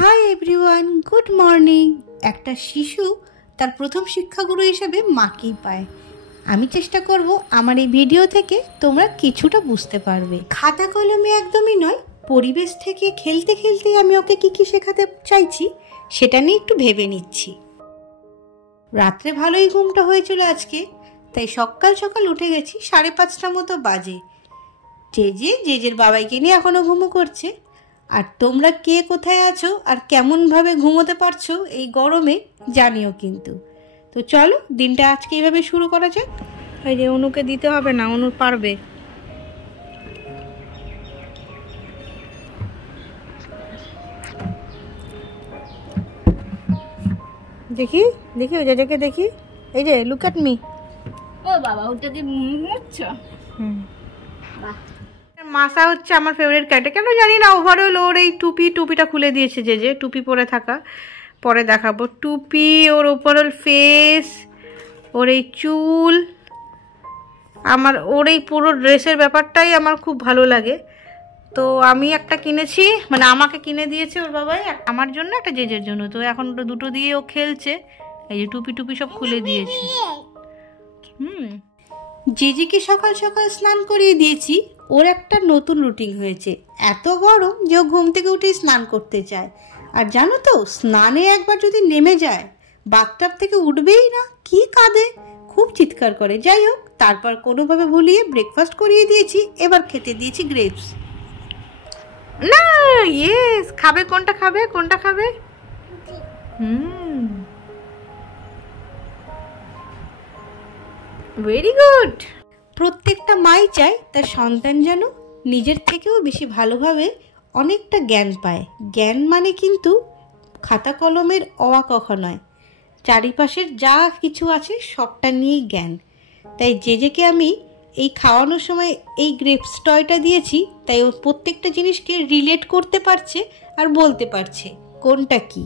Hi everyone, good morning. একটা শিশু তার প্রথম শিক্ষাগুরু হিসেবে মাকেই পায়। আমি চেষ্টা করব আমার এই ভিডিও থেকে তোমরা কিছুটা বুঝতে পারবে। খাতা কলমে একদমই নয়, পরিবেশ থেকে খেলতে খেলতে আমি ওকে কী শেখাতে চাইছি সেটা নিয়ে একটু ভেবে নিচ্ছি। রাত্রে ভালোই ঘুমটা হয়েছিল আজকে, তাই সকাল সকাল উঠে গেছি, 5:30 মতো বাজে। জেজের বাবাইকে নিয়ে এখনও ঘুমো করছে। আর তোমরা কে কোথায় আছো আর কেমনভাবে ঘুমোতে পারছো এই গরমে জানিও কিন্তু। তো চলো দিনটা আজকে এইভাবে শুরু করা যাক। এই যে অনুকে দিতে হবে না, অনু পারবে। দেখি দেখি ওই জেজেকে দেখি, এই যে লুক অ্যাট মি। ও বাবা, ওটা দিয়ে মুছছ? বাহ, মাসা হচ্ছে আমার ফেভারিট ক্যারেক্টার, কেন জানি না। ওভারঅল ওর এই টুপিটা খুলে দিয়েছে যে টুপি পরে থাকা, পরে দেখাবো। টুপি, ওর ওভারঅল ফেস, ওর এই চুল, ওর এই পুরো ড্রেসের ব্যাপারটাই আমার খুব ভালো লাগে। তো আমি একটা কিনেছি, মানে আমাকে কিনে দিয়েছে ওর বাবাই, আমার জন্য একটা জেজের জন্য। তো এখন দুটো দিয়ে ও খেলছে। এই যে টুপি সব খুলে দিয়েছে। জেজেকে সকাল সকাল স্নান করিয়ে দিয়েছি। ওর একটা নতুন রুটিন হয়েছে, এত গরম যে ও ঘুম থেকে উঠেই স্নান করতে চায়। আর জানো তো, স্নানে একবার যদি নেমে যায় বাথটাব থেকে উঠবেই না, কি কাঁদে, খুব চিৎকার করে। যাই হোক, তারপর কোনোভাবে ভুলিয়ে ব্রেকফাস্ট করিয়ে দিয়েছি। এবার খেতে দিয়েছি গ্রেপস। না, ইয়েস, খাবে। কোনটা খাবে? Very good. প্রত্যেকটা মাই চায় তার সন্তান যেন নিজের থেকেও বেশি ভালোভাবে অনেকটা জ্ঞান পায়। জ্ঞান মানে কিন্তু খাতা কলমের অ ক খ নয়, চারিপাশের যা কিছু আছে সবটা নিয়েই জ্ঞান। তাই জেজেকে আমি এই খাওয়ানোর সময় এই গ্রেপস টয়টা দিয়েছি, তাই ও প্রত্যেকটা জিনিসকে রিলেট করতে পারছে আর বলতে পারছে কোনটা কি।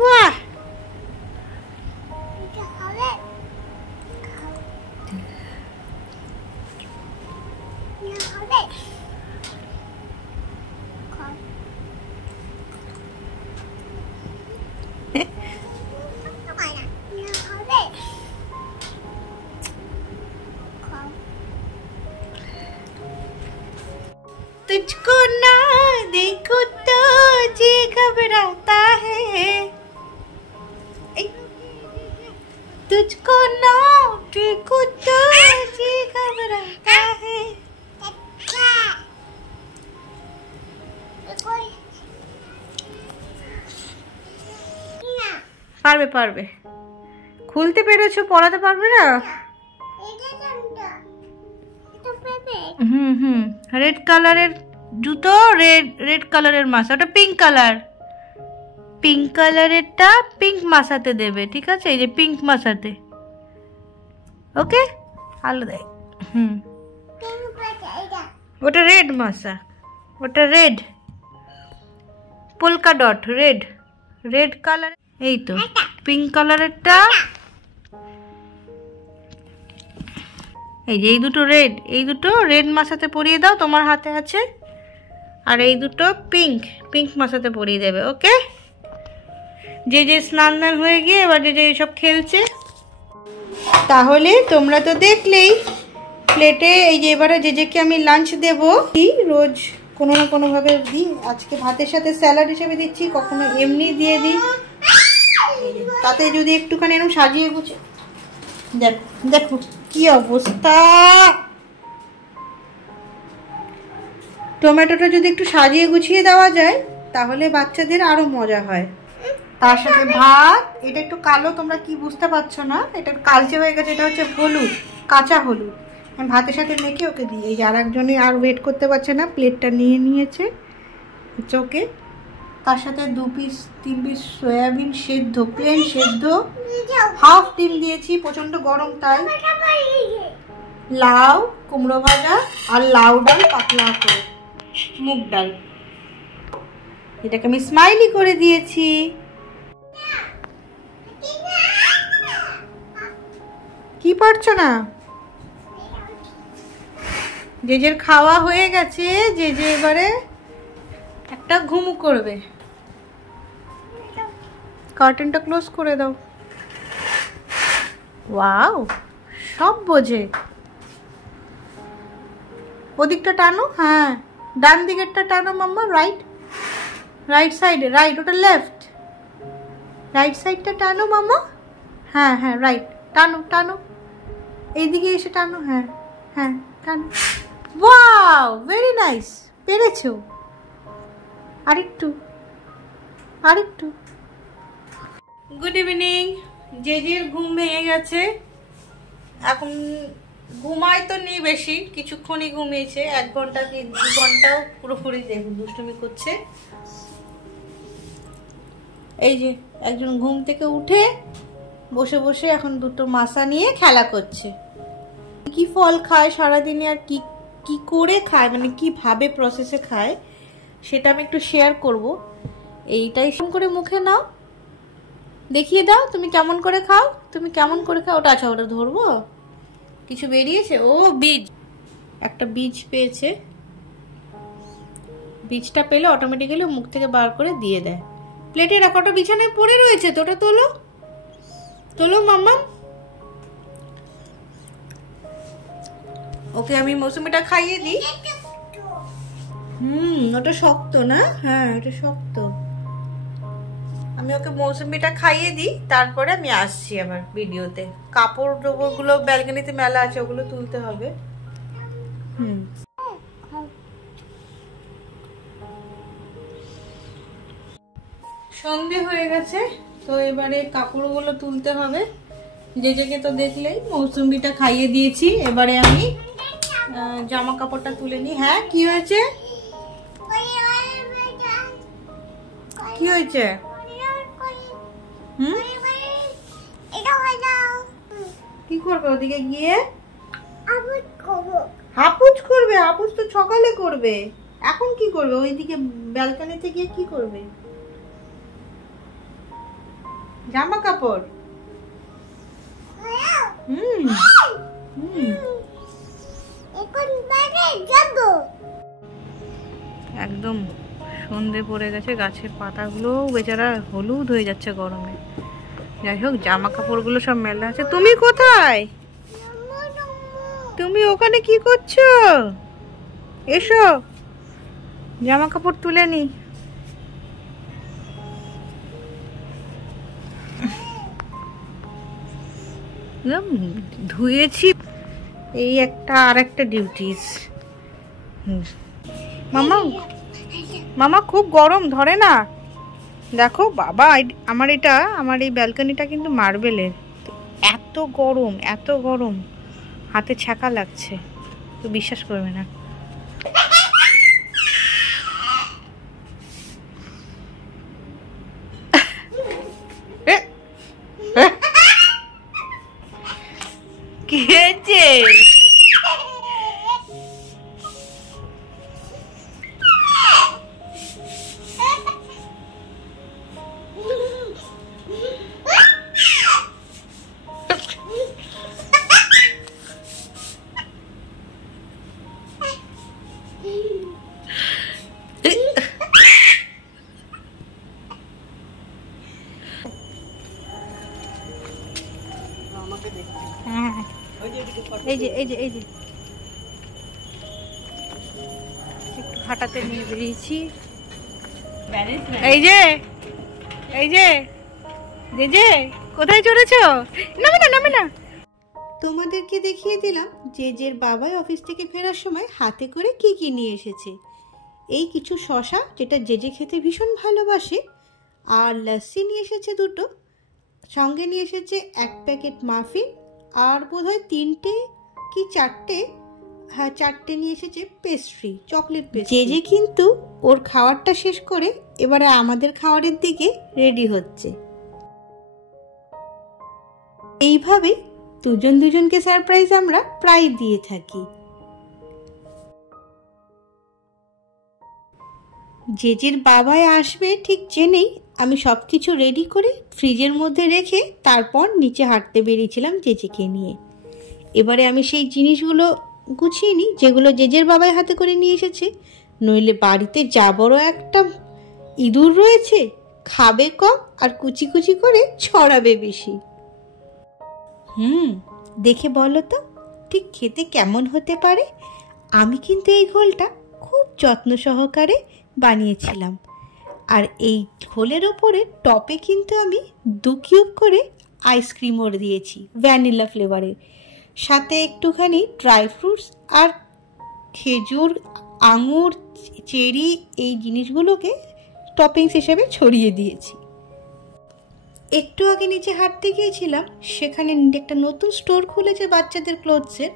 বাহ, तुझको ना देखो तो जी घबराता है, तुझको ना देखो तो जी घबराता है। পারবে খুলতে পেরেছো, পড়াতে পারবে না? রেড কালারের জুতো, রেড কালারের মাসা, ওটা পিঙ্ক কালারেরটা পিঙ্ক মাসাতে দেবে, ঠিক আছে? এই যে পিঙ্ক মাসাতে, ওকে? আলাদা। ওটা রেড মাসা, ওটা red polka dot, red colour. এই তো পিঙ্ক কালারেরটা, এই যে এই দুটো রেড মাসাতে পরিয়ে দাও, তোমার হাতে আছে। আর এই দুটো পিঙ্ক মাসাতে পরিয়ে দেবে, ওকে? যে স্নান হয়ে গিয়ে এবার যে সব খেলছে। তাহলে তোমরা তো দেখলেই প্লেটে, এই যে এবারে জেজেকে আমি লাঞ্চ দেবো। রোজ কোনো না কোনোভাবে দিই। আজকে ভাতের সাথে স্যালাড হিসেবে দিচ্ছি, কখনো এমনি দিয়ে দিই। তাতে যদি একটুখানি এরকম সাজিয়ে গুছিয়ে, দেখো কি অবস্থা। টমেটোটা যদি একটু সাজিয়ে গুছিয়ে দেওয়া যায় তাহলে বাচ্চাদের আরো মজা হয়। তার সাথে ভাত। এটা একটু কালো, তোমরা কি বুঝতে পারছো না, এটা কালচে হয়ে গেছে। এটা হচ্ছে হলুদ, কাঁচা হলুদ। আমি ভাতের সাথে মেখে ওকে দিই। এই যে আর একজনে আর ওয়েট করতে পারছে না, প্লেটটা নিয়ে নিয়েছে, ওকে। তার সাথে 2-3 পিস সয়াবিন সেদ্ধ, প্লেন সেদ্ধ, হাফ ডিম দিয়েছি, প্রচন্ড গরম তাই। লাউ, কুমড়ো ভাজা আর লাউ ডাল, পাতলা করে মুগ ডাল। এটাকে আমি স্মাইলি করে দিয়েছি। কি পারছো না? জেজের খাওয়া হয়ে গেছে, জেজে এবারে একটা ঘুম করবে। কার্টেনটা ক্লোজ করে দাও। ওয়াও, সব বোঝে। ওদিকটা টানো, হ্যাঁ ডান দিকেরটা টানো মাম্মা, রাইট রাইট সাইডে, রাইট ওটা লেফট, রাইট সাইডটা টানো মাম্মা, হ্যাঁ হ্যাঁ রাইট, টানো টানো, এইদিকে এসে টানো, হ্যাঁ হ্যাঁ টানো। ওয়াও, ভেরি নাইস, পেরেছো। আরেকটু আরেকটু। Good evening. জেজের ঘুম ভেঙে গেছে, এখন ঘুমায় তো নেই বেশি, কিছুক্ষণই ঘুমিয়েছে, 1 ঘন্টা কি 2 ঘন্টাও পুরোপুরি দেখুন দুষ্টুমি করছে। এই যে একজন ঘুম থেকে উঠে বসে বসে এখন দুটো মাসা নিয়ে খেলা করছে। কি ফল খায় সারাদিনে আর কি কি করে খায়, মানে কিভাবে প্রসেসে খায় সেটা আমি একটু শেয়ার করব। এইটাই করে মুখে নাও, দেখিয়ে দাও তুমি কেমন করে খাও, তুমি কেমন করে খাও। ওটা আচ্ছা, ওটা ধরবো, কিছু বেরিয়েছে, ও বীজ, একটা বীজ পেয়েছে, বীজটা পেলে অটোমেটিক্যালি মুখ থেকে বার করে দিয়ে দেয়। প্লেটে রাখো, ওটা বিছানায় পড়ে রয়েছে তো, ওটা তোলো তোলো মাম্মা। ওকে আমি মৌসুমিটা খাইয়ে দিই। ওটা শক্ত না, হ্যাঁ ওটা শক্ত। আমি ওকে মৌসুমিটা খাইয়ে দিই, তারপরে আমি আসছি আবার ভিডিওতে। কাপড় গুলো ব্যালকনিতে মেলা আছে, ওগুলো তুলতে হবে। সন্ধে হয়ে গেছে, তো এবারে কাপড়গুলো তুলতে হবে। জেজেকে তো দেখলেই মৌসুমিটা খাইয়ে দিয়েছি, এবারে আমি জামা কাপড়টা তুলে নিই। হ্যাঁ কি হয়েছে, কি হয়েছে? কি করবে ওদিকে গিয়ে? হাপুজ করবে? হাপুজ তো সকালে করবে, এখন কি করবে? ওইদিকে ব্যালকনিতে গিয়ে কি করবে? জামা কাপড়। একদম সন্ধে পড়ে গেছে, গাছের পাতাগুলো বেচারা হলুদ হয়ে যাচ্ছে গরমে। যাই হোক, জামা কাপড়গুলো সব মেলা আছে। তুমি কোথায়? তুমি ওখানে কি করছো? এসো জামা কাপড় তুলে নি। ধুয়েছি, এই একটা আর একটা ডিউটিস। মামা মামা খুব গরম ধরে না, দেখো বাবা, আমার এই ব্যালকনিটা কিন্তু মার্বেলের, এত গরম এত গরম, হাতে ছ্যাঁকা লাগছে, তো বিশ্বাস করবে না। কি হয়েছে? এই যে এই যে এই যে একটু হাঁটাতে নিয়ে বেরিয়েছি। এই যে এই যে যে কোথায় চড়েছো? নামে না নামে না। তোমাদেরকে দেখিয়ে দিলাম জেজের বাবাই অফিস থেকে ফেরার সময় হাতে করে কি কি নিয়ে এসেছে। এই কিছু শশা, যেটা জেজে খেতে ভীষণ ভালোবাসে, আর লস্যি নিয়ে এসেছে 2টো, সঙ্গে নিয়ে এসেছে 1 প্যাকেট মাফিন, আর বোধহয় 3টে কি 4টে, হ্যাঁ 4টে নিয়ে এসেছে পেস্ট্রি, চকলেট পেস্ট্রি। জেজে কিন্তু ওর খাবারটা শেষ করে এবারে আমাদের খাবারের দিকে রেডি হচ্ছে। এইভাবে দুজনকে সারপ্রাইজ আমরা প্রায় দিয়ে থাকি। জেজের বাবাই আসবে ঠিক জেনেই আমি সব কিছু রেডি করে ফ্রিজের মধ্যে রেখে তারপর নিচে হাঁটতে বেরিয়েছিলাম জেজেকে নিয়ে। এবারে আমি সেই জিনিসগুলো গুছিয়ে নিই, যেগুলো জেজের বাবাই হাতে করে নিয়ে এসেছে। নইলে বাড়িতে যা বড় একটা ইঁদুর রয়েছে, খাবে কম আর কুচি কুচি করে ছড়াবে বেশি। দেখে বলো তো ঠিক খেতে কেমন হতে পারে? আমি কিন্তু এই ঘোলটা খুব যত্ন সহকারে বানিয়েছিলাম। আর এই ঘোলের ওপরে টপে কিন্তু আমি 2 কিউব করে আইসক্রিমও দিয়েছি, ভ্যানিলা ফ্লেভারের। সাথে একটুখানি ড্রাই ফ্রুটস আর খেজুর, আঙুর, চেরি এই জিনিসগুলোকে টপিংস হিসেবে ছড়িয়ে দিয়েছি। একটু আগে নিচে হাঁটতে গিয়েছিলাম, সেখানে একটা নতুন স্টোর খুলেছে বাচ্চাদের ক্লোথসের।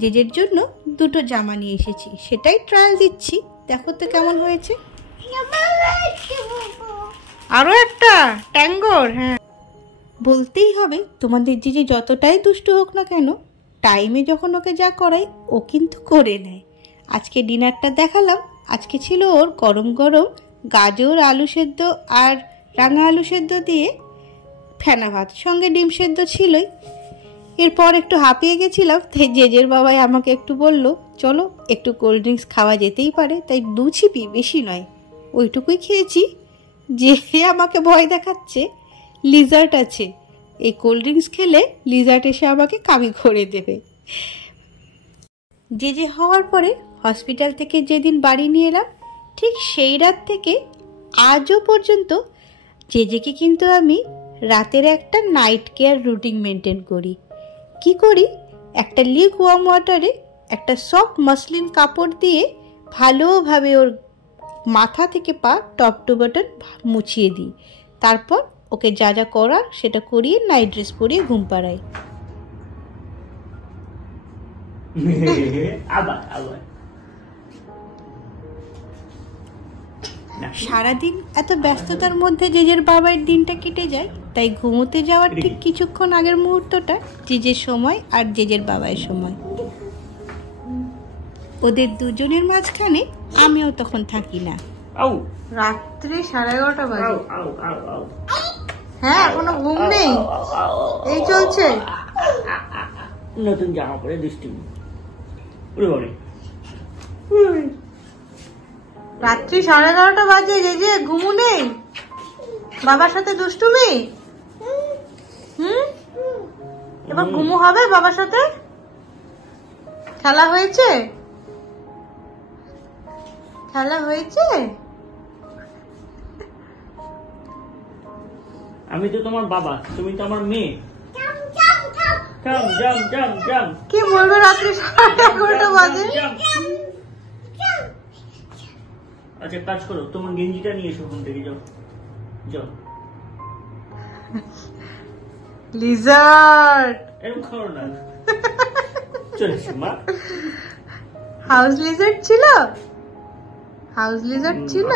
জেজের জন্য 2টো জামা নিয়ে এসেছি, সেটাই ট্রায়াল দিচ্ছি। দেখো তো কেমন হয়েছে। আরো একটা ট্যাঙ্গোর। হ্যাঁ, বলতেই হবে তোমাদের জেজে যতটাই দুষ্ট হোক না কেন, টাইমে যখন ওকে যা করাই ও কিন্তু করে নেয়। আজকে ডিনারটা দেখালাম। আজকে ছিল ওর গরম গরম গাজর, আলু সেদ্ধ আর রাঙা আলু সেদ্ধ দিয়ে ফেনা ভাত, সঙ্গে ডিম সেদ্ধ ছিলই। এরপর একটু হাঁপিয়ে গেছিলাম, তাই জেজের বাবাই আমাকে একটু বলল, চলো একটু কোল্ড ড্রিঙ্কস খাওয়া যেতেই পারে। তাই 2 ছিপি, বেশি নয়, ওইটুকুই খেয়েছি। যে আমাকে ভয় দেখাচ্ছে, লিজার্ট আছে, এই কোল্ড ড্রিঙ্কস খেলে লিজার্ট এসে আমাকে কামি করে দেবে। জেজে হওয়ার পরে হসপিটাল থেকে যেদিন বাড়ি নিয়ে এলাম, ঠিক সেই রাত থেকে আজও পর্যন্ত জেজেকে কিন্তু আমি রাতের একটা নাইট কেয়ার রুটিন মেনটেন করি। কি করি? একটা লিক ওয়ার্ম ওয়াটারে একটা সফট মাসলিন কাপড় দিয়ে ভালোভাবে ওর মাথা থেকে পা টপ টু বটন মুছিয়ে দিই। তারপর ওকে যা যা করার সেটা করিয়ে নাইট ড্রেস পরিয়ে ঘুম পাড়াই। সারাদিন এত ব্যস্ততার মধ্যে জেজের বাবার দিনটা কেটে যায়, তাই ঘুমোতে যাওয়ার ঠিক কিছুক্ষণ আগের মুহূর্তটা জেজের সময় আর জেজের বাবার সময়। ওদের দুজনের মাঝখানে আমিও তখন থাকি না। রাত্রে 11:30 বাজে। হ্যাঁ, এখনো ঘুম নেই, এই চলছে। নতুন জামা পরে দুষ্টুমি। রাত্রি 11:30 বাজে, জেজে ঘুমু নেই, বাবার সাথে দুষ্টুমি। এবার ঘুমু হবে বাবার সাথে? খেলা হয়েছে? খেলা হয়েছে? আমি তো তোমার বাবা, তুমি তো আমার মেয়ে। কি বলবো, রাত্রি 11:30 বাজে। আচ্ছা, কাজ করো, তোমার গেঞ্জিটা নিয়ে এসো ওখান থেকে। যাও যাও। লিজার্ড এরকম করো না, চলে এসো মা। হাউস লিজার্ড ছিল, হাউস লিজার্ড ছিল।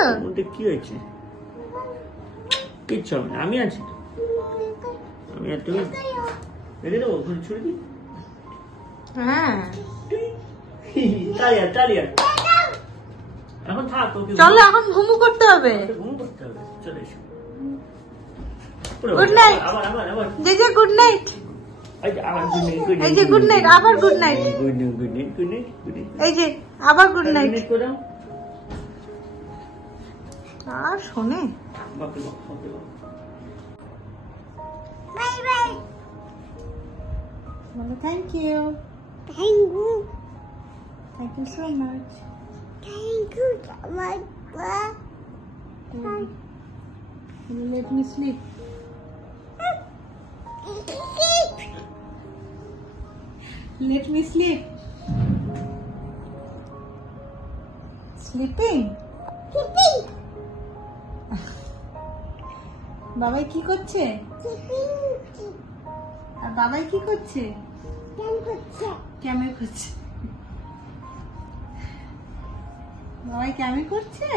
কি হয়েছে? কিচ্ছু হবে না, আমি আছি তো। আমি আর তুমি রেখে দেবো, ওখানে ছুড়ে দিই। হ্যাঁ, তালিয়া এখন থাক। চলো, এখন ঘুমু করতে হবে। ঘুম করতে হবে, চলে এসো। Good night. আবার জেজে গুড নাইট। এই যে গুড নাইট, আবার গুড নাইট। Good night. এই যে আবার গুড নাইট। আর শোনে। বাই বাই বলো। Thank you. Thank you so much. Thank you so much. Let me sleep. Let me sleep. Sleeping? Sleeping. বাবাই কি করছে? আর বাবাই কি করছে? ক্যামেরা করছে। বাবাই ক্যামেরা করছে।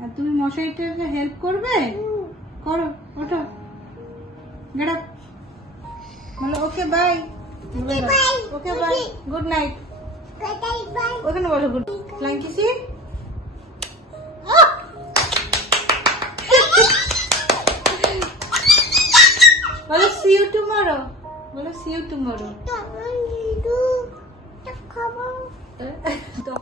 আর তুমি মশারিটাকে হেল্প করবে? করো, ওঠো, গেট আপ, বলো okay bye. Okay bye, good night. ওখানে বলো গুড ফ্লাইং কিসি। বলো সি ইউ টুমরো। বলো সি ইউ টুমরো। তো